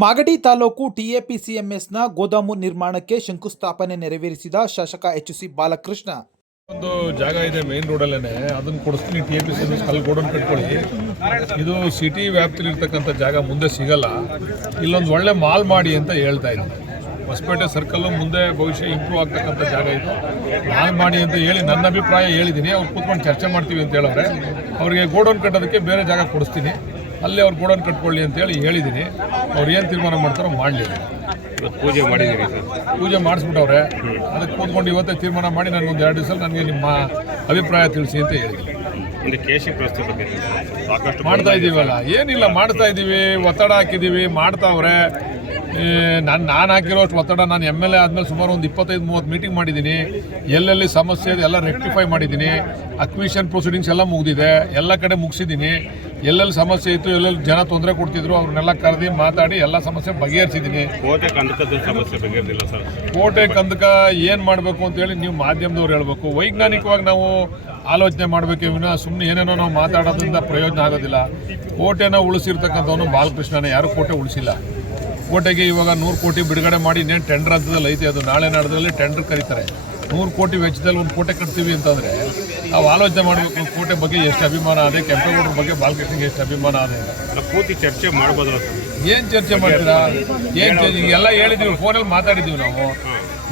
ಮಾಗಡಿ ತಾಲೂಕು ಟಿಎಪಿಸಿಎಂಎಸ್ನ ಗೋದಾಮು ನಿರ್ಮಾಣಕ್ಕೆ ಶಂಕುಸ್ಥಾಪನೆ ನೆರವೇರಿಸಿದ ಶಾಸಕ ಎಚ್.ಸಿ. ಬಾಲಕೃಷ್ಣ. ಒಂದು ಜಾಗ ಇದೆ ಮೇನ್ ರೋಡಲ್ಲೇ, ಅದನ್ನು ಕೊಡಿಸ್ತೀನಿ. ಟಿಎಪಿಸಿಎಂಎಸ್ ಅಲ್ಲಿ ಗೋಡೌನ್ ಕಟ್ಕೊಳ್ಳಿ. ಇದು ಸಿಟಿ ವ್ಯಾಪ್ತಿಲಿ ಇರ್ತಕ್ಕಂಥ ಜಾಗ ಮುಂದೆ ಸಿಗಲ್ಲ, ಇಲ್ಲೊಂದು ಒಳ್ಳೆ ಮಾಲ್ ಮಾಡಿ ಅಂತ ಹೇಳ್ತಾ ಇದ್ದೀನಿ. ಹೊಸಪೇಟೆ ಸರ್ಕಲ್ ಮುಂದೆ ಭವಿಷ್ಯ ಇಂಪ್ರೂವ್ ಆಗ್ತಕ್ಕಂಥ ಜಾಗ ಇದು, ಮಾಲ್ ಮಾಡಿ ಅಂತ ಹೇಳಿ ನನ್ನ ಅಭಿಪ್ರಾಯ ಹೇಳಿದ್ದೀನಿ. ಅವ್ರು ಕೂತ್ಕೊಂಡು ಚರ್ಚೆ ಮಾಡ್ತೀವಿ ಅಂತ ಹೇಳಿದ್ರೆ ಅವ್ರಿಗೆ ಗೋಡೌನ್ ಕಟ್ಟೋದಕ್ಕೆ ಬೇರೆ ಜಾಗ ಕೊಡಿಸ್ತೀನಿ, ಅಲ್ಲಿ ಅವ್ರು ಗೋಡೌನ್ ಕಟ್ಕೊಳ್ಳಿ ಅಂತೇಳಿ ಹೇಳಿದ್ದೀನಿ. ಅವ್ರು ಏನು ತೀರ್ಮಾನ ಮಾಡ್ತಾರೋ ಮಾಡಲಿ. ಇವತ್ತು ಪೂಜೆ ಮಾಡಿದ್ದೀರಿ ಸರ್? ಪೂಜೆ ಮಾಡಿಸ್ಬಿಟ್ಟವ್ರೆ, ಅದಕ್ಕೆ ಕೂತ್ಕೊಂಡು ಇವತ್ತೇ ತೀರ್ಮಾನ ಮಾಡಿ ನನಗೊಂದು 2 ದಿವಸ ನನಗೆ ನಿಮ್ಮ ಅಭಿಪ್ರಾಯ ತಿಳಿಸಿ ಅಂತ ಹೇಳಿದ್ದೀನಿ. ಒಂದು ಕೇಶಿ ಪ್ರಸ್ತುತ ಸಾಕಷ್ಟು ಮಾಡ್ತಾ ಇದ್ದೀವಲ್ಲ, ಏನಿಲ್ಲ ಮಾಡ್ತಾ ಇದ್ದೀವಿ, ಒತ್ತಡ ಹಾಕಿದ್ದೀವಿ, ಮಾಡ್ತಾವ್ರೆ. ನಾನು ಹಾಕಿರೋಷ್ಟು ಒತ್ತಡ, ನಾನು MLA ಆದಮೇಲೆ ಸುಮಾರು ಒಂದು 25-30 ಮೀಟಿಂಗ್ ಮಾಡಿದ್ದೀನಿ. ಎಲ್ಲೆಲ್ಲಿ ಸಮಸ್ಯೆ ಇದೆ ಎಲ್ಲ ರೆಕ್ಟಿಫೈ ಮಾಡಿದ್ದೀನಿ. ಅಕ್ವಿಷನ್ ಪ್ರೊಸೀಡಿಂಗ್ಸ್ ಎಲ್ಲ ಮುಗಿದಿದೆ, ಎಲ್ಲ ಕಡೆ ಮುಗಿಸಿದ್ದೀನಿ. ಎಲ್ಲೆಲ್ಲಿ ಸಮಸ್ಯೆ ಇತ್ತು, ಎಲ್ಲೆಲ್ಲಿ ಜನ ತೊಂದರೆ ಕೊಡ್ತಿದ್ರು ಅವ್ರನ್ನೆಲ್ಲ ಕರೆದಿ ಮಾತಾಡಿ ಎಲ್ಲ ಸಮಸ್ಯೆ ಬಗೆಹರಿಸಿದ್ದೀನಿ. ಕೋಟೆ ಕಂದಕದ ಸಮಸ್ಯೆ ಬಗೆಹರಿದಿಲ್ಲ ಸರ್? ಕೋಟೆ ಕಂದಕ ಏನು ಮಾಡಬೇಕು ಅಂತೇಳಿ ನೀವು ಮಾಧ್ಯಮದವ್ರು ಹೇಳಬೇಕು. ವೈಜ್ಞಾನಿಕವಾಗಿ ನಾವು ಆಲೋಚನೆ ಮಾಡಬೇಕೇ ವಿನ ಸುಮ್ಮನೆ ಏನೇನೋ ನಾವು ಮಾತಾಡೋದ್ರಿಂದ ಪ್ರಯೋಜನ ಆಗೋದಿಲ್ಲ. ಕೋಟೆನ ಉಳಿಸಿರ್ತಕ್ಕಂಥವನು ಬಾಲಕೃಷ್ಣನೇ, ಯಾರು ಕೋಟೆ ಉಳಿಸಿಲ್ಲ. ಕೋಟೆಗೆ ಇವಾಗ 100 ಕೋಟಿ ಬಿಡುಗಡೆ ಮಾಡಿ ಇನ್ನೇನು ಟೆಂಡರ್ ಹಂತದಲ್ಲಿ ಐತೆ, ಅದು ನಾಳೆ ನಾಡ್ದಲ್ಲಿ ಟೆಂಡರ್ ಕರೀತಾರೆ. 100 ಕೋಟಿ ವೆಚ್ಚದಲ್ಲಿ ಒಂದು ಕೋಟೆ ಕಟ್ತೀವಿ ಅಂತಂದರೆ ನಾವು ಆಲೋಚನೆ ಮಾಡಬೇಕು. ಕೋಟೆ ಬಗ್ಗೆ ಎಷ್ಟು ಅಭಿಮಾನ ಅದೇ, ಕೆಂಪೇಗೌಡರ ಬಗ್ಗೆ ಬಾಲಕೃಷ್ಣಗೆ ಎಷ್ಟು ಅಭಿಮಾನ ಅದೇ. ಪೂರ್ತಿ ಚರ್ಚೆ ಮಾಡ್ಬೋದಲ್ಲ ಸರ್? ಏನು ಚರ್ಚೆ ಮಾಡ್ತೀರಾ? ಏನು ಎಲ್ಲ ಹೇಳಿದ್ದೀವಿ, ಫೋನಲ್ಲಿ ಮಾತಾಡಿದ್ದೀವಿ ನಾವು.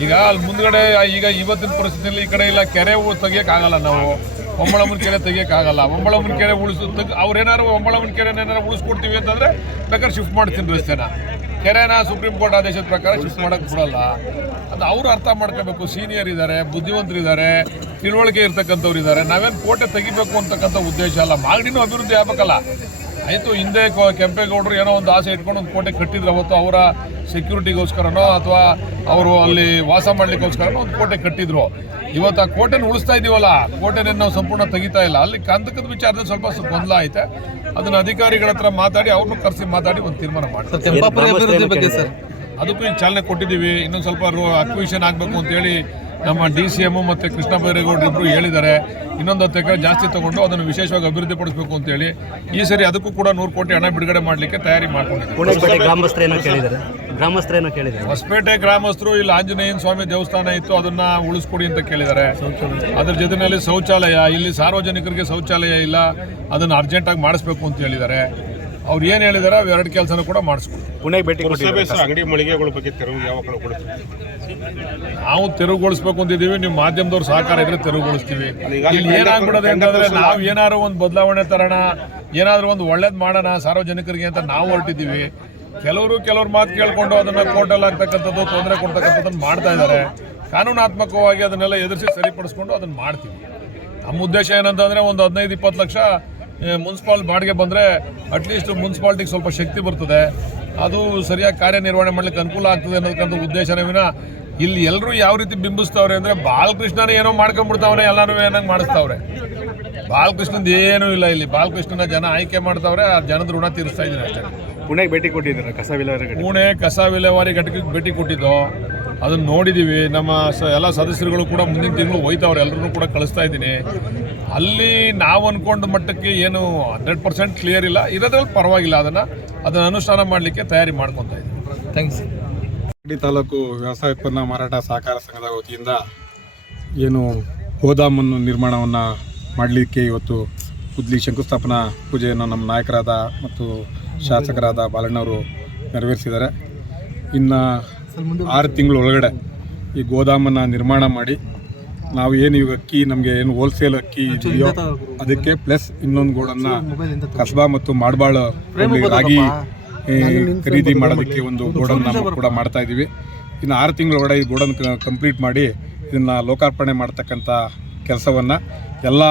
ಈಗ ಅಲ್ಲಿ ಮುಂದ್ಗಡೆ ಈಗ ಇವತ್ತಿನ ಪರಿಸ್ಥಿತಿಯಲ್ಲಿ ಈ ಕಡೆ ಇಲ್ಲ, ಕೆರೆ ತೆಗಿಯೋಕ್ಕಾಗಲ್ಲ ನಾವು. ಒಂಬಳಮ್ಮನ ಕೆರೆ ತೆಗಿಯೋಕ್ಕಾಗಲ್ಲ. ಒಂಬಳಮ್ಮನ ಕೆರೆ ಅವ್ರೇನಾದ್ರು ಒಂಬಳಮ್ಮನ ಕೆರೆನೇನಾರು ಉಳಿಸ್ಕೊಡ್ತೀವಿ ಅಂತಂದರೆ ಬೇಕಾದ್ರೆ ಶಿಫ್ಟ್ ಮಾಡ್ತೀನಿ ವ್ಯವಸ್ಥೆನ. ಕೆರೆನ ಸುಪ್ರೀಂ ಕೋರ್ಟ್ ಆದೇಶದ ಪ್ರಕಾರ ಶಿಫ್ಟ್ ಮಾಡೋಕ್ಕೆ ಬಿಡಲ್ಲ. ಅದು ಅವರು ಅರ್ಥ ಮಾಡ್ಕೋಬೇಕು. ಸೀನಿಯರ್ ಇದ್ದಾರೆ, ಬುದ್ಧಿವಂತರಿದ್ದಾರೆ, ತಿಳುವಳಿಕೆ ಇರ್ತಕ್ಕಂಥವ್ರು ಇದ್ದಾರೆ. ನಾವೇನು ಕೋಟೆ ತೆಗಿಬೇಕು ಅಂತಕ್ಕಂಥ ಉದ್ದೇಶ ಅಲ್ಲ, ಮಾಗಡಿನೂ ಅಭಿವೃದ್ಧಿ ಆಗಬೇಕಲ್ಲ. ಆಯಿತು, ಹಿಂದೆ ಕೆಂಪೇಗೌಡರು ಏನೋ ಒಂದು ಆಸೆ ಇಟ್ಕೊಂಡು ಒಂದು ಕೋಟೆ ಕಟ್ಟಿದ್ರು. ಅವತ್ತು ಅವರ ಸೆಕ್ಯೂರಿಟಿಗೋಸ್ಕರನೋ ಅಥವಾ ಅವರು ಅಲ್ಲಿ ವಾಸ ಮಾಡಲಿಕ್ಕೋಸ್ಕರನೋ ಒಂದು ಕೋಟೆ ಕಟ್ಟಿದ್ರು. ಇವತ್ತು ಆ ಕೋಟೆನ ಉಳಿಸ್ತಾ ಇದ್ದೀವಲ್ಲ, ಕೋಟೆನ ನಾವು ಸಂಪೂರ್ಣ ತೆಗಿತಾ ಇಲ್ಲ. ಅಲ್ಲಿ ಕಂದಕದ ವಿಚಾರದಲ್ಲಿ ಸ್ವಲ್ಪ ಗೊಂದಲ ಐತೆ. ಅದನ್ನ ಅಧಿಕಾರಿಗಳ ಹತ್ರ ಮಾತಾಡಿ ಅವ್ರನ್ನೂ ಕರೆಸಿ ಮಾತಾಡಿ ಒಂದು ತೀರ್ಮಾನ ಮಾಡ್ತಾರೆ. ಅದಕ್ಕೂ ಈಗ ಚಾಲನೆ ಕೊಟ್ಟಿದ್ದೀವಿ. ಇನ್ನೊಂದು ಸ್ವಲ್ಪ ಅಕ್ವಿಷನ್ ಆಗಬೇಕು ಅಂತೇಳಿ ನಮ್ಮ DCM ಮತ್ತು ಕೃಷ್ಣ ಬೈರೇಗೌಡರು ಇಬ್ಬರು ಹೇಳಿದ್ದಾರೆ. ಇನ್ನೊಂದು 10 ಎಕರೆ ಜಾಸ್ತಿ ತಗೊಂಡು ಅದನ್ನು ವಿಶೇಷವಾಗಿ ಅಭಿವೃದ್ಧಿ ಪಡಿಸಬೇಕು ಅಂತೇಳಿ ಈ ಸರಿ ಅದಕ್ಕೂ ಕೂಡ 100 ಕೋಟಿ ಹಣ ಬಿಡುಗಡೆ ಮಾಡಲಿಕ್ಕೆ ತಯಾರಿ ಮಾಡ್ಕೊಂಡಿದ್ದೀವಿ. ಹೊಸಪೇಟೆ ಗ್ರಾಮಸ್ಥರು ಇಲ್ಲಿ ಆಂಜನೇಯನ ಸ್ವಾಮಿ ದೇವಸ್ಥಾನ ಇತ್ತು, ಅದನ್ನ ಉಳಿಸ್ಕೊಡಿ ಅಂತ ಕೇಳಿದ್ದಾರೆ. ಅದ್ರ ಜೊತೆಯಲ್ಲಿ ಶೌಚಾಲಯ, ಇಲ್ಲಿ ಸಾರ್ವಜನಿಕರಿಗೆ ಶೌಚಾಲಯ ಇಲ್ಲ, ಅದನ್ನು ಅರ್ಜೆಂಟಾಗಿ ಮಾಡಿಸ್ಬೇಕು ಅಂತ ಹೇಳಿದ್ದಾರೆ. ಅವ್ರು ಏನು ಹೇಳಿದಾರೆ ಅವೆರಡು ಕೆಲಸನೂ ಕೂಡ ಮಾಡಿಸ್ಕೊಡ್ತೀವಿ. ಪುಣೆಗೆ ಭೇಟಿ ಅಂಗಡಿ ಮಳಿಗೆಗಳ ಬಗ್ಗೆ ತೆರವು ಯಾವ ಕಡೆ ಕೊಡ್ತೀವಿ? ನಾವು ತೆರವುಗೊಳಿಸ್ಬೇಕು ಅಂತಿದ್ದೀವಿ. ನೀವು ಮಾಧ್ಯಮದವ್ರು ಸಹಕಾರ ಇದ್ರೆ ತೆರವುಗೊಳಿಸ್ತೀವಿ. ಇಲ್ಲಿ ಏನಾಗ್ಬಿಡೋದು ಅಂತಂದ್ರೆ ನಾವು ಏನಾದ್ರು ಒಂದು ಬದಲಾವಣೆ ತರೋಣ, ಏನಾದರೂ ಒಂದು ಒಳ್ಳೇದು ಮಾಡೋಣ ಸಾರ್ವಜನಿಕರಿಗೆ ಅಂತ ನಾವು ಹೊರಟಿದ್ದೀವಿ. ಕೆಲವ್ರ ಮಾತು ಕೇಳ್ಕೊಂಡು ಅದನ್ನು ಕೋರ್ಟಲ್ಲಿ ಆಗ್ತಕ್ಕಂಥದ್ದು, ತೊಂದರೆ ಕೊಡ್ತಕ್ಕಂಥದ್ದನ್ನು ಮಾಡ್ತಾ ಇದ್ದಾರೆ. ಕಾನೂನಾತ್ಮಕವಾಗಿ ಅದನ್ನೆಲ್ಲ ಎದುರಿಸಿ ಸರಿಪಡಿಸ್ಕೊಂಡು ಅದನ್ನು ಮಾಡ್ತೀವಿ. ನಮ್ಮ ಉದ್ದೇಶ ಏನಂತಂದರೆ ಒಂದು 15-20 ಲಕ್ಷ ಮುನ್ಸಿಪಾಲ್ ಬಾಡಿಗೆ ಬಂದರೆ ಅಟ್ಲೀಸ್ಟ್ ಮುನ್ಸಿಪಾಲ್ಟಿಗೆ ಸ್ವಲ್ಪ ಶಕ್ತಿ ಬರ್ತದೆ, ಅದು ಸರಿಯಾಗಿ ಕಾರ್ಯನಿರ್ವಹಣೆ ಮಾಡ್ಲಿಕ್ಕೆ ಅನುಕೂಲ ಆಗ್ತದೆ ಅನ್ನೋದಕ್ಕಂಥ ಉದ್ದೇಶನೇ ವಿನ ಇಲ್ಲಿ ಎಲ್ಲರೂ ಯಾವ ರೀತಿ ಬಿಂಬಿಸ್ತವ್ರೆ ಅಂದರೆ ಬಾಲಕೃಷ್ಣನ ಏನೋ ಮಾಡ್ಕೊಂಡ್ಬಿಡ್ತಾವ್ರೆ, ಎಲ್ಲರೂ ಏನಂಗೆ ಮಾಡಿಸ್ತಾವ್ರೆ. ಬಾಲಕೃಷ್ಣಂದು ಏನೂ ಇಲ್ಲ ಇಲ್ಲಿ. ಬಾಲಕೃಷ್ಣನ ಜನ ಆಯ್ಕೆ ಮಾಡ್ತಾವ್ರೆ, ಆ ಜನದ ಋಣ ತೀರಿಸ್ತಾ ಇದ್ದೀನಿ ಅಷ್ಟೇ. ಪುಣೆಗೆ ಭೇಟಿ ಕೊಟ್ಟಿದ್ದಾರೆ, ಪುಣೆ ಕಸ ವಿಲೇವಾರಿ ಘಟಕಕ್ಕೆ ಭೇಟಿ ಕೊಟ್ಟಿದ್ದು, ಅದನ್ನು ನೋಡಿದ್ದೀವಿ. ನಮ್ಮ ಎಲ್ಲ ಸದಸ್ಯರುಗಳು ಕೂಡ ಮುಂದಿನ ತಿಂಗಳು ಹೋಯ್ತವ್ರೆ, ಎಲ್ಲರೂ ಕೂಡ ಕಳಿಸ್ತಾ ಇದ್ದೀನಿ. ಅಲ್ಲಿ ನಾವು ಅಂದ್ಕೊಂಡ ಮಟ್ಟಕ್ಕೆ ಏನು 100% ಕ್ಲಿಯರ್ ಇಲ್ಲ, ಇರೋದ್ರಲ್ಲಿ ಪರವಾಗಿಲ್ಲ. ಅದನ್ನು ಅನುಷ್ಠಾನ ಮಾಡಲಿಕ್ಕೆ ತಯಾರಿ ಮಾಡ್ಕೊತಾ ಇದ್ದೀವಿ. ಥ್ಯಾಂಕ್ಸ್. ಮಾಗಡಿ ತಾಲೂಕು ವ್ಯವಸಾಯ ಉತ್ಪನ್ನ ಮಾರಾಟ ಸಹಕಾರ ಸಂಘದ ವತಿಯಿಂದ ಏನು ಗೋದಾಮನ್ನು ನಿರ್ಮಾಣವನ್ನು ಮಾಡಲಿಕ್ಕೆ ಇವತ್ತು ಶಂಕುಸ್ಥಾಪನಾ ಪೂಜೆಯನ್ನು ನಮ್ಮ ನಾಯಕರಾದ ಮತ್ತು ಶಾಸಕರಾದ ಬಾಲಣ್ಣವರು ನೆರವೇರಿಸಿದ್ದಾರೆ. ಇನ್ನು 6 ತಿಂಗಳ ಒಳಗಡೆ ಈ ಗೋದಾಮನ್ನು ನಿರ್ಮಾಣ ಮಾಡಿ ನಾವು ಏನು ಈಗ ಅಕ್ಕಿ ನಮಗೆ ಏನು ಹೋಲ್ಸೇಲ್ ಅಕ್ಕಿ ಇದೆಯೋ ಅದಕ್ಕೆ ಪ್ಲಸ್ ಇನ್ನೊಂದು ಗೋಡನ್ನು ಕಸ್ಬಾ ಮತ್ತು ಮಾಡಬಾಳ ರಾಗಿ ಖರೀದಿ ಮಾಡೋದಕ್ಕೆ ಒಂದು ಗೋಡನ್ನು ಕೂಡ ಮಾಡ್ತಾ ಇದ್ದೀವಿ. ಇನ್ನು 6 ತಿಂಗಳ ಒಳಗಡೆ ಈ ಗೋಡನ್ ಕಂಪ್ಲೀಟ್ ಮಾಡಿ ಇದನ್ನು ಲೋಕಾರ್ಪಣೆ ಮಾಡ್ತಕ್ಕಂಥ ಕೆಲಸವನ್ನು ಎಲ್ಲ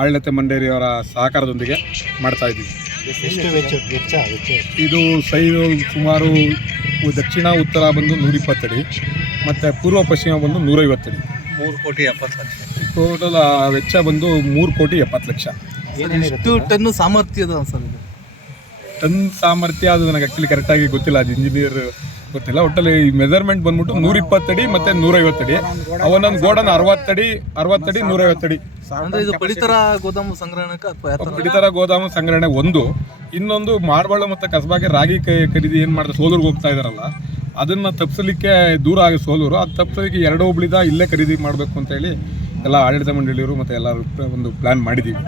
ಆಡಳಿತ ಮಂಡಳಿಯವರ ಸಹಕಾರದೊಂದಿಗೆ ಮಾಡ್ತಾ ಇದ್ದೀವಿ. ಇದು ಸೈಜು ಸುಮಾರು ದಕ್ಷಿಣ ಉತ್ತರ ಬಂದು 120 ಅಡಿ ಮತ್ತು ಪೂರ್ವ ಪಶ್ಚಿಮ ಬಂದು 150 ಅಡಿ. 3 ಕೋಟಿ 70 ಲಕ್ಷ. ಟೋಟಲ್ ವೆಚ್ಚ ಬಂದು 3 ಕೋಟಿ 70 ಲಕ್ಷ. ಎಷ್ಟು ಟನ್ ಸಾಮರ್ಥ್ಯದ ಸರ್? ಟನ್ ಸಾಮರ್ಥ್ಯ ಅದು ನನಗೆ ಆ್ಯಕ್ಚುಲಿ ಕರೆಕ್ಟಾಗಿ ಗೊತ್ತಿಲ್ಲ, ಅದು ಇಂಜಿನಿಯರ್ ಗೊತ್ತಿಲ್ಲ. ಒಟ್ಟಲ್ಲಿ ಮೆಜರ್ಮೆಂಟ್ ಬಂದ್ಬಿಟ್ಟು 120 ಅಡಿ ಮತ್ತು 150 ಅಡಿ. ಅವನೊಂದು ಗೋಡನ್ 60 ಅಡಿ 150 ಅಡಿ ಅಂದ್ರೆ ಇದು ಪಡಿತರ ಗೋದಾಮು ಸಂಗ್ರಹಣಕ್ಕೆ ಅಥವಾ ಯಾವ ಥರ? ಪಡಿತರ ಗೋದಾಮು ಸಂಗ್ರಹಣೆ ಒಂದು, ಇನ್ನೊಂದು ಮಾಡಬಾಳು ಮತ್ತು ಕಸಬಾಗೆ ರಾಗಿ ಖರೀದಿ ಏನು ಮಾಡಿದ್ರೆ ಸೋಲೂರಿಗೆ ಹೋಗ್ತಾ ಇದಾರಲ್ಲ, ಅದನ್ನು ತಪ್ಪಿಸಲಿಕ್ಕೆ ದೂರ ಆಗಿ ಸೋಲೂರು, ಅದು ತಪ್ಪಿಸಲಿಕ್ಕೆ 2 ಹುಬ್ಳಿದ ಇಲ್ಲೇ ಖರೀದಿ ಮಾಡಬೇಕು ಅಂತೇಳಿ ಎಲ್ಲ ಆಡಳಿತ ಮಂಡಳಿಯವರು ಮತ್ತು ಎಲ್ಲರೂ ಒಂದು ಪ್ಲ್ಯಾನ್ ಮಾಡಿದ್ದೀವಿ.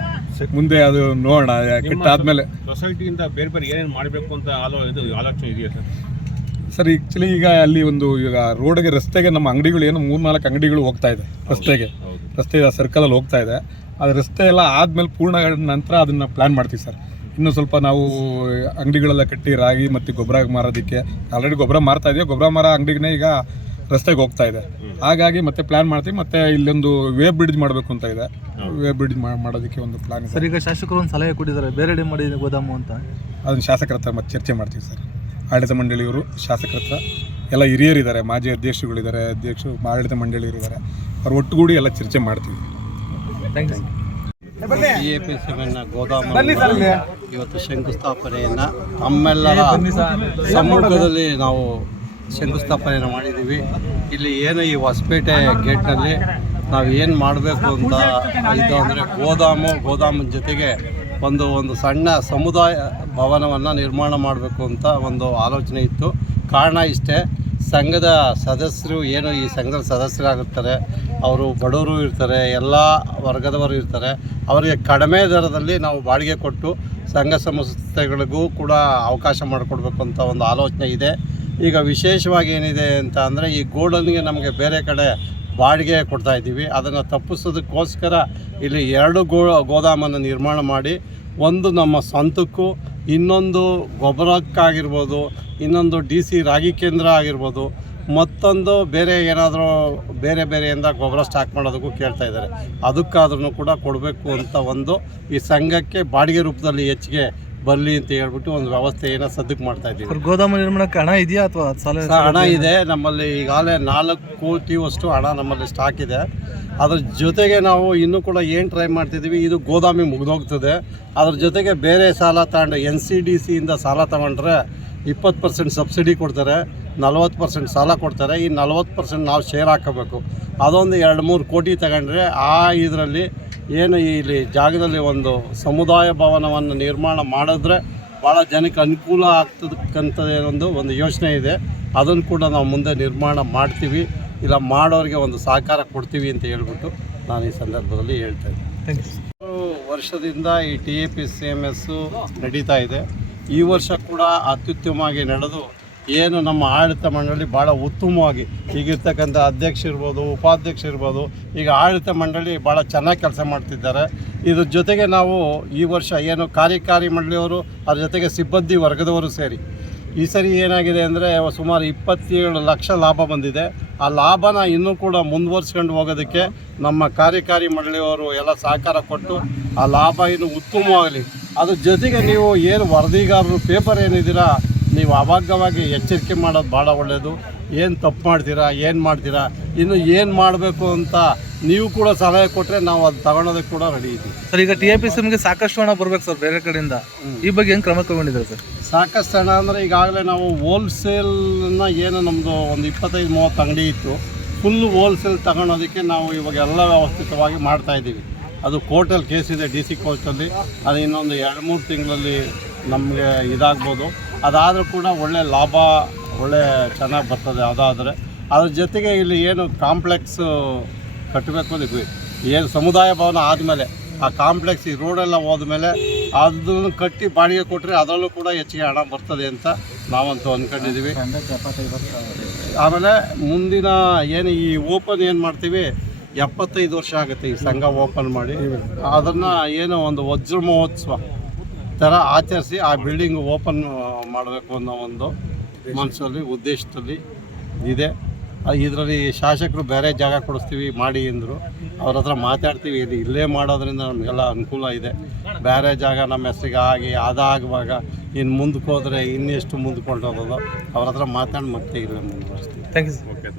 ಮುಂದೆ ಅದು ನೋಡೋಣ, ಕಟ್ಟಾದ್ಮೇಲೆ. ಸೊಸೈಟಿಯಿಂದ ಬೇರೆ ಬೇರೆ ಏನೇನು ಮಾಡಬೇಕು ಅಂತ ಆಲೋಚನೆ ಇದೆಯಾ ಸರ್? ಸರ್ ಆ್ಯಕ್ಚುಲಿ ಈಗ ಅಲ್ಲಿ ಈಗ ರೋಡ್ಗೆ ರಸ್ತೆಗೆ ನಮ್ಮ ಅಂಗಡಿಗಳು ಏನು 3-4 ಅಂಗಡಿಗಳು ಹೋಗ್ತಾ ಇದೆ ರಸ್ತೆ ಸರ್ಕಲಲ್ಲಿ ಹೋಗ್ತಾ ಇದೆ. ಅದು ರಸ್ತೆ ಎಲ್ಲ ಆದಮೇಲೆ ಪೂರ್ಣ ನಂತರ ಅದನ್ನು ಪ್ಲ್ಯಾನ್ ಮಾಡ್ತೀವಿ ಸರ್. ಇನ್ನೂ ಸ್ವಲ್ಪ ನಾವು ಅಂಗಡಿಗಳೆಲ್ಲ ಕಟ್ಟಿ ರಾಗಿ ಮತ್ತು ಗೊಬ್ಬರ ಮಾರೋದಕ್ಕೆ ಆಲ್ರೆಡಿ ಗೊಬ್ಬರ ಮಾರ್ತಾ ಇದೆಯೋ, ಗೊಬ್ಬರ ಮಾರೋ ಅಂಗಡಿಗೆ ಈಗ ರಸ್ತೆಗೆ ಹೋಗ್ತಾ ಇದೆ. ಹಾಗಾಗಿ ಮತ್ತೆ ಪ್ಲ್ಯಾನ್ ಮಾಡ್ತೀವಿ. ಮತ್ತು ಇಲ್ಲೊಂದು ವೇವ್ ಬ್ರಿಡ್ಜ್ ಮಾಡಬೇಕು ಅಂತ ಇದೆ. ವೇವ್ ಬ್ರಿಡ್ಜ್ ಮಾಡೋದಕ್ಕೆ ಒಂದು ಪ್ಲ್ಯಾನ್ ಇದೆ ಸರ್. ಈಗ ಶಾಸಕರು ಒಂದು ಸಲಹೆ ಕೊಟ್ಟಿದ್ದಾರೆ ಬೇರೆ ಮಾಡಿ ಗೋದಾಮು ಅಂತ. ಅದನ್ನು ಶಾಸಕರ ಹತ್ರ ಮತ್ತೆ ಚರ್ಚೆ ಮಾಡ್ತೀವಿ ಸರ್. ಆಡಳಿತ ಮಂಡಳಿಯವರು ಶಾಸಕರ ಹತ್ರ ಎಲ್ಲ ಹಿರಿಯರಿದ್ದಾರೆ, ಮಾಜಿ ಅಧ್ಯಕ್ಷರುಗಳಿದ್ದಾರೆ, ಆಡಳಿತ ಮಂಡಳಿಯರಿದ್ದಾರೆ, ಅವ್ರು ಒಟ್ಟುಗೂಡಿ ಎಲ್ಲ ಚರ್ಚೆ ಮಾಡ್ತೀವಿ. Thank you. TAPCMನ ಗೋದಾಮು ಇವತ್ತು ಶಂಕುಸ್ಥಾಪನೆಯನ್ನು ನಮ್ಮೆಲ್ಲರ ಸಮ್ಮುಖದಲ್ಲಿ ನಾವು ಶಂಕುಸ್ಥಾಪನೆಯನ್ನು ಮಾಡಿದ್ದೀವಿ. ಇಲ್ಲಿ ಏನು ಈ ಹೊಸಪೇಟೆ ಗೇಟ್ನಲ್ಲಿ ನಾವು ಏನು ಮಾಡಬೇಕು ಅಂತ ಇದು ಅಂದರೆ ಗೋದಾಮು ಜೊತೆಗೆ ಒಂದು ಸಣ್ಣ ಸಮುದಾಯ ಭವನವನ್ನು ನಿರ್ಮಾಣ ಮಾಡಬೇಕು ಅಂತ ಒಂದು ಆಲೋಚನೆ ಇತ್ತು. ಕಾರಣ ಇಷ್ಟೇ, ಸಂಘದ ಸದಸ್ಯರು ಏನು ಈ ಸಂಘದ ಸದಸ್ಯರಾಗುತ್ತಾರೆ, ಅವರು ಬಡವರು ಇರ್ತಾರೆ, ಎಲ್ಲ ವರ್ಗದವರು ಇರ್ತಾರೆ, ಅವರಿಗೆ ಕಡಿಮೆ ದರದಲ್ಲಿ ನಾವು ಬಾಡಿಗೆ ಕೊಟ್ಟು ಸಂಘ ಸಂಸ್ಥೆಗಳಿಗೂ ಕೂಡ ಅವಕಾಶ ಮಾಡಿಕೊಡ್ಬೇಕು ಅಂತ ಒಂದು ಆಲೋಚನೆ ಇದೆ. ಈಗ ವಿಶೇಷವಾಗಿ ಏನಿದೆ ಅಂತ ಅಂದರೆ ಈ ಗೋಡನ್ಗೆ ನಮಗೆ ಬೇರೆ ಕಡೆ ಬಾಡಿಗೆ ಕೊಡ್ತಾ ಇದ್ದೀವಿ. ಅದನ್ನು ತಪ್ಪಿಸೋದಕ್ಕೋಸ್ಕರ ಇಲ್ಲಿ 2 ಗೋದಾಮನ್ನು ನಿರ್ಮಾಣ ಮಾಡಿ, ಒಂದು ನಮ್ಮ ಸ್ವಂತಕ್ಕೂ, ಇನ್ನೊಂದು ಗೊಬ್ಬರಕ್ಕಾಗಿರ್ಬೋದು, ಇನ್ನೊಂದು DC ರಾಗಿ ಕೇಂದ್ರ ಆಗಿರ್ಬೋದು, ಮತ್ತೊಂದು ಬೇರೆ ಏನಾದರೂ ಬೇರೆಯಿಂದ ಗೊಬ್ಬರ ಸ್ಟಾಕ್ ಮಾಡೋದಕ್ಕೂ ಕೇಳ್ತಾ ಇದ್ದಾರೆ. ಅದಕ್ಕಾದ್ರೂ ಕೂಡ ಕೊಡಬೇಕು ಅಂತ ಒಂದು ಈ ಸಂಘಕ್ಕೆ ಬಾಡಿಗೆ ರೂಪದಲ್ಲಿ ಹೆಚ್ಚಿಗೆ ಬರಲಿ ಅಂತ ಹೇಳ್ಬಿಟ್ಟು ಒಂದು ವ್ಯವಸ್ಥೆಯನ್ನು ಸದ್ಯಕ್ಕೆ ಮಾಡ್ತಾ ಇದ್ದೀವಿ. ಗೋದಾಮು ನಿರ್ಮಾಣಕ್ಕೆ ಹಣ ಇದೆಯಾ ಅಥವಾ ಹಣ ಇದೆ ನಮ್ಮಲ್ಲಿ. ಈಗಾಗಲೇ 4 ಕೋಟಿಯಷ್ಟು ಹಣ ನಮ್ಮಲ್ಲಿ ಸ್ಟಾಕ್ ಇದೆ. ಅದ್ರ ಜೊತೆಗೆ ನಾವು ಇನ್ನೂ ಕೂಡ ಏನು ಟ್ರೈ ಮಾಡ್ತಿದ್ದೀವಿ, ಇದು ಗೋದಾಮಿಗೆ ಮುಗಿದೋಗ್ತದೆ. ಅದ್ರ ಜೊತೆಗೆ ಬೇರೆ ಸಾಲ ತಗೊಂಡು NCDCಯಿಂದ ಸಾಲ ತಗೊಂಡ್ರೆ 20% ಸಬ್ಸಿಡಿ ಕೊಡ್ತಾರೆ, 40% ಸಾಲ ಕೊಡ್ತಾರೆ. ಈ 40% ನಾವು ಶೇರ್ ಹಾಕೋಬೇಕು. ಅದೊಂದು 2-3 ಕೋಟಿ ತಗೊಂಡ್ರೆ ಇದರಲ್ಲಿ ಏನು ಇಲ್ಲಿ ಜಾಗದಲ್ಲಿ ಒಂದು ಸಮುದಾಯ ಭವನವನ್ನು ನಿರ್ಮಾಣ ಮಾಡಿದ್ರೆ ಭಾಳ ಜನಕ್ಕೆ ಅನುಕೂಲ ಆಗ್ತದಕ್ಕಂಥದ್ದು ಒಂದು ಯೋಚನೆ ಇದೆ. ಅದನ್ನು ಕೂಡ ನಾವು ಮುಂದೆ ನಿರ್ಮಾಣ ಮಾಡ್ತೀವಿ, ಇಲ್ಲ ಮಾಡೋರಿಗೆ ಒಂದು ಸಹಕಾರ ಕೊಡ್ತೀವಿ ಅಂತ ಹೇಳ್ಬಿಟ್ಟು ನಾನು ಈ ಸಂದರ್ಭದಲ್ಲಿ ಹೇಳ್ತಾ ಇದ್ದೀನಿ. ವರ್ಷದಿಂದ ಈ TAPCMS ನಡೀತಾ ಇದೆ. ಈ ವರ್ಷ ಕೂಡ ಅತ್ಯುತ್ತಮವಾಗಿ ನಡೆದು ಏನು ನಮ್ಮ ಆಡಳಿತ ಮಂಡಳಿ ಭಾಳ ಉತ್ತಮವಾಗಿ ಈಗಿರ್ತಕ್ಕಂಥ ಅಧ್ಯಕ್ಷ ಇರ್ಬೋದು, ಉಪಾಧ್ಯಕ್ಷ ಇರ್ಬೋದು, ಈಗ ಆಡಳಿತ ಮಂಡಳಿ ಭಾಳ ಚೆನ್ನಾಗಿ ಕೆಲಸ ಮಾಡ್ತಿದ್ದಾರೆ. ಇದ್ರ ಜೊತೆಗೆ ನಾವು ಈ ವರ್ಷ ಏನು ಕಾರ್ಯಕಾರಿ ಮಂಡಳಿಯವರು, ಅದ್ರ ಜೊತೆಗೆ ಸಿಬ್ಬಂದಿ ವರ್ಗದವರು ಸೇರಿ ಈ ಸರಿ ಏನಾಗಿದೆ ಅಂದರೆ ಸುಮಾರು 27 ಲಕ್ಷ ಲಾಭ ಬಂದಿದೆ. ಆ ಲಾಭನ ಇನ್ನೂ ಕೂಡ ಮುಂದುವರ್ಸ್ಕೊಂಡು ಹೋಗೋದಕ್ಕೆ ನಮ್ಮ ಕಾರ್ಯಕಾರಿ ಮಂಡಳಿಯವರು ಎಲ್ಲ ಸಹಕಾರ ಕೊಟ್ಟು ಆ ಲಾಭ ಇನ್ನು ಉತ್ತಮವಾಗಲಿ. ಅದ್ರ ಜೊತೆಗೆ ನೀವು ಏನು ವರದಿಗಾರರು ಪೇಪರ್ ಏನಿದ್ದೀರಾ, ನೀವು ಅವಾಗವಾಗಿ ಎಚ್ಚರಿಕೆ ಮಾಡೋದು ಭಾಳ ಒಳ್ಳೆಯದು. ಏನು ತಪ್ಪು ಮಾಡ್ತೀರಾ, ಏನು ಮಾಡ್ತೀರಾ, ಇನ್ನು ಏನು ಮಾಡಬೇಕು ಅಂತ ನೀವು ಕೂಡ ಸಲಹೆ ಕೊಟ್ಟರೆ ನಾವು ಅದು ತಗೊಳೋದಕ್ಕೆ ಕೂಡ ರೆಡಿ ಇದ್ದೀವಿ ಸರ್. ಈಗ TAPCMಗೆ ಸಾಕಷ್ಟು ಹಣ ಬರ್ಬೇಕು ಸರ್ ಬೇರೆ ಕಡೆಯಿಂದ, ಈ ಬಗ್ಗೆ ಏನು ಕ್ರಮ ತಗೊಂಡಿದ್ದಾರೆ ಸರ್? ಸಾಕಷ್ಟು ಹಣ ಅಂದರೆ ಈಗಾಗಲೇ ನಾವು ಹೋಲ್ಸೇಲ್ನ ಏನು ನಮ್ಮದು ಒಂದು 25-30 ಅಂಗಡಿ ಇತ್ತು, ಫುಲ್ ಹೋಲ್ಸೇಲ್ ತಗೊಳೋದಕ್ಕೆ ನಾವು ಇವಾಗ ಎಲ್ಲ ವ್ಯವಸ್ಥಿತವಾಗಿ ಮಾಡ್ತಾಯಿದ್ದೀವಿ. ಅದು ಕೋರ್ಟಲ್ಲಿ ಕೇಸ್ ಇದೆ, DC ಕೋರ್ಟಲ್ಲಿ. ಅದು ಇನ್ನೊಂದು 2-3 ತಿಂಗಳಲ್ಲಿ ನಮಗೆ ಇದಾಗ್ಬೋದು. ಅದಾದರೂ ಕೂಡ ಒಳ್ಳೆ ಲಾಭ ಚೆನ್ನಾಗಿ ಬರ್ತದೆ ಅದಾದರೆ. ಅದ್ರ ಜೊತೆಗೆ ಇಲ್ಲಿ ಏನು ಕಾಂಪ್ಲೆಕ್ಸ್ ಕಟ್ಟಬೇಕು ಅಂದಿದ್ವಿ, ಏನು ಸಮುದಾಯ ಭವನ ಆದಮೇಲೆ ಆ ಕಾಂಪ್ಲೆಕ್ಸ್ ಈ ರೋಡೆಲ್ಲ ಹೋದ್ಮೇಲೆ ಅದನ್ನು ಕಟ್ಟಿ ಬಾಡಿಗೆ ಕೊಟ್ಟರೆ ಅದರಲ್ಲೂ ಕೂಡ ಹೆಚ್ಚಿಗೆ ಹಣ ಬರ್ತದೆ ಅಂತ ನಾವಂತೂ ಅಂದ್ಕೊಂಡಿದ್ದೀವಿ. ಆಮೇಲೆ ಮುಂದಿನ ಏನು ಈ ಓಪನ್ ಏನು ಮಾಡ್ತೀವಿ, 75 ವರ್ಷ ಆಗುತ್ತೆ ಈ ಸಂಘ ಓಪನ್ ಮಾಡಿ. ಅದನ್ನು ಏನು ಒಂದು ವಜ್ರ ಮಹೋತ್ಸವ ಥರ ಆಚರಿಸಿ ಆ ಬಿಲ್ಡಿಂಗ್ ಓಪನ್ ಮಾಡಬೇಕು ಅನ್ನೋ ಒಂದು ಮನಸ್ಸಲ್ಲಿ ಉದ್ದೇಶದಲ್ಲಿ ಇದೆ. ಇದರಲ್ಲಿ ಶಾಸಕರು ಬೇರೆ ಜಾಗ ಕೊಡಿಸ್ತೀವಿ ಮಾಡಿ ಅಂದರು. ಅವ್ರ ಹತ್ರ ಮಾತಾಡ್ತೀವಿ, ಇಲ್ಲೇ ಮಾಡೋದ್ರಿಂದ ನಮಗೆಲ್ಲ ಅನುಕೂಲ ಇದೆ. ಬೇರೆ ಜಾಗ ನಮ್ಮ ಹೆಸರಿಗೆ ಆಗಿ ಅದಾಗುವಾಗ ಇನ್ನು ಮುಂದಕ್ಕೆ ಹೋದರೆ ಇನ್ನೆಷ್ಟು ಮುಂದಕ್ಕೆ ಹೊಂಟೋಗೋದು, ಅವ್ರ ಹತ್ರ ಮಾತಾಡಿ ಮತ್ತೆ ಇಲ್ಲೇ ಮುಂದುವರಿಸ್ತೀವಿ. Thank you sir.